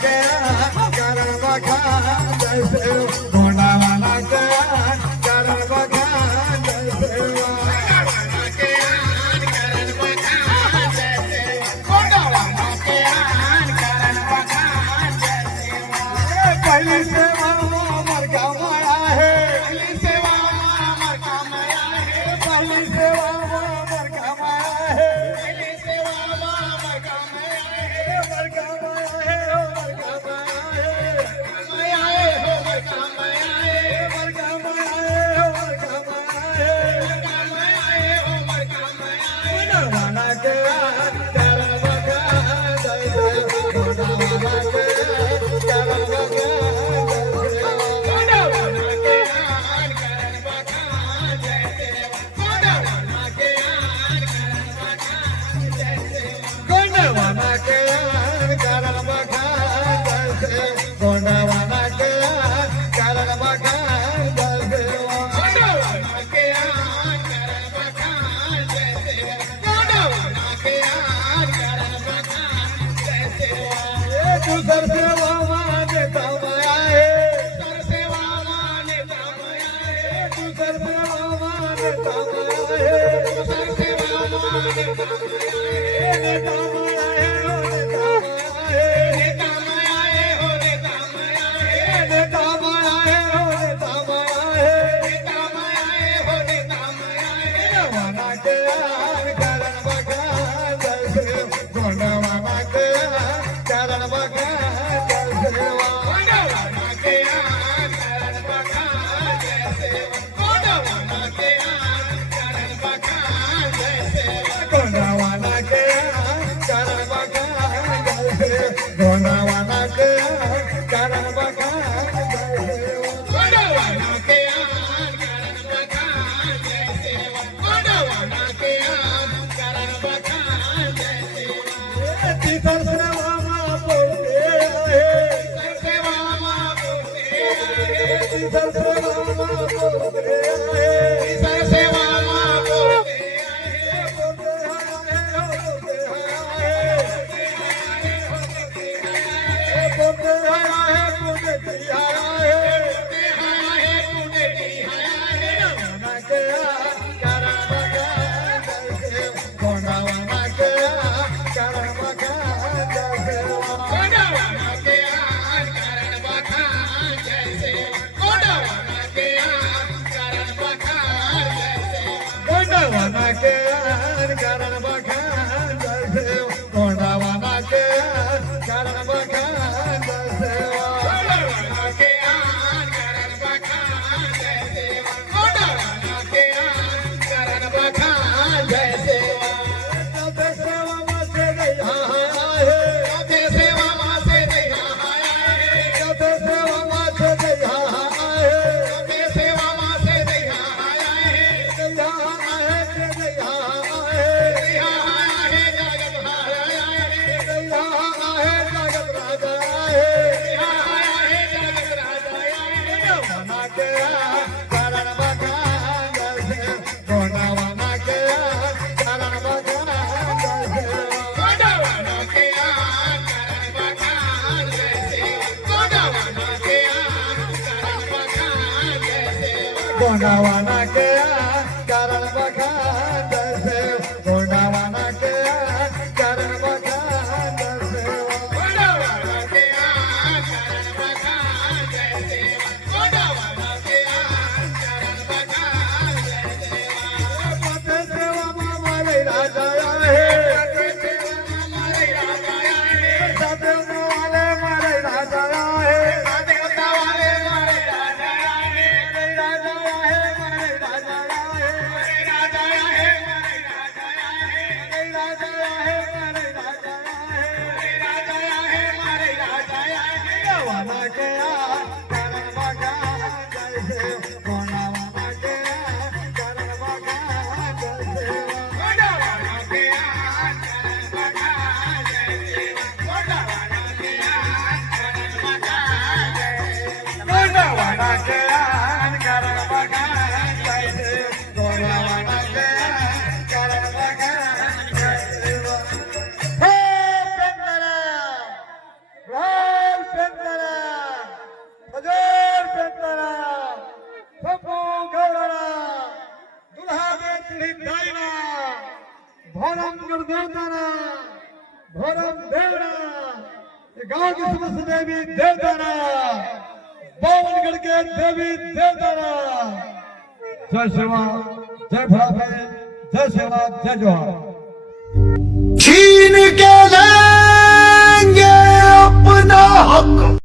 के कारण बघा जैसे गोंडावाना के कारण बघा जैसे पहली सेवा मर का माया है पहली सेवा मर का माया है पहली सेवा मर का माया है पहली सेवा मर का माया है मर का माया है मर का माया है मर का माया है मर का माया है मर का माया है मर का माया है गोंडावाना के कारण बघा जैसे गोंडावाना के कारण बघा गोंडावाना के कारण बघा जैसे गोंडावाना के कारण बघा जैसे गोंडावाना के कारण बघा जैसे गोंडावाना के कारण बघा जैसे तू सर सेवा मान्यता माया है सर सेवा मान्यता माया है तू सर सेवा मान्यता माया है सर सेवा मान्यता माया है नेता माया है नेता माया है नेता माया है नेता माया है नेता माया है नेता माया है नेता माया है गोंडावाना के कारण बघा जैसे गोंडावाना के कारण बघा जैसे गोंडावाना के कारण बघा जैसे गोंडावाना के कारण बघा जैसे गोंडावाना के कारण बघा जैसे गोंडावाना के कारण बघा जैसे गोंडावाना के कारण बघा जैसे गोंडावाना के कारण बघा जैसे तिथं सेवा बोलते आहे सेवा बोलते आहे तिथं सेवा बोलते आहे सेवा बोलते गोंडावाना के कारण बघा जैसे गोंडावाना के कारण बघा जैसे गोंडावाना के कारण बघा जैसे गोंडावाना के कारण बघा जैसे गोंडावाना के कारण बघा जैसे गोंडावाना के कारण बघा जैसे गोंडावाना के कारण बघा जैसे सेवा मासे दया है सेवा मासे दया है सेवा मासे दया है सेवा मासे दया है दया है दया है दया है जगत राजा है दया है जगत राजा है दया है जगत राजा है गोंडावाना के कारण बघा जैसे गोंडावाना के कारण बघा जैसे गोंडावाना के कारण बघा जैसे गोंडावाना के कारण बघा जैसे गोंडावाना के कारण बघा जैसे गोंडावाना के कारण बघा जैसे गोंडावाना के कारण बघा जैसे गोंडावाना के कारण बघा जैसे पते सेवा मामाले राजा आहे पते सेवा मामाले राजा आहे सदेव वाले मारे राजा आहे सदेव वाले मारे राजा आहे राजा आहे मारे राजा गांव की समस्त देवी देवतारा, बावनगढ़ के देवी देवतारा। जय सेवा, जय भड़ापे, जय सेवा, जय जोहार। छीन के ले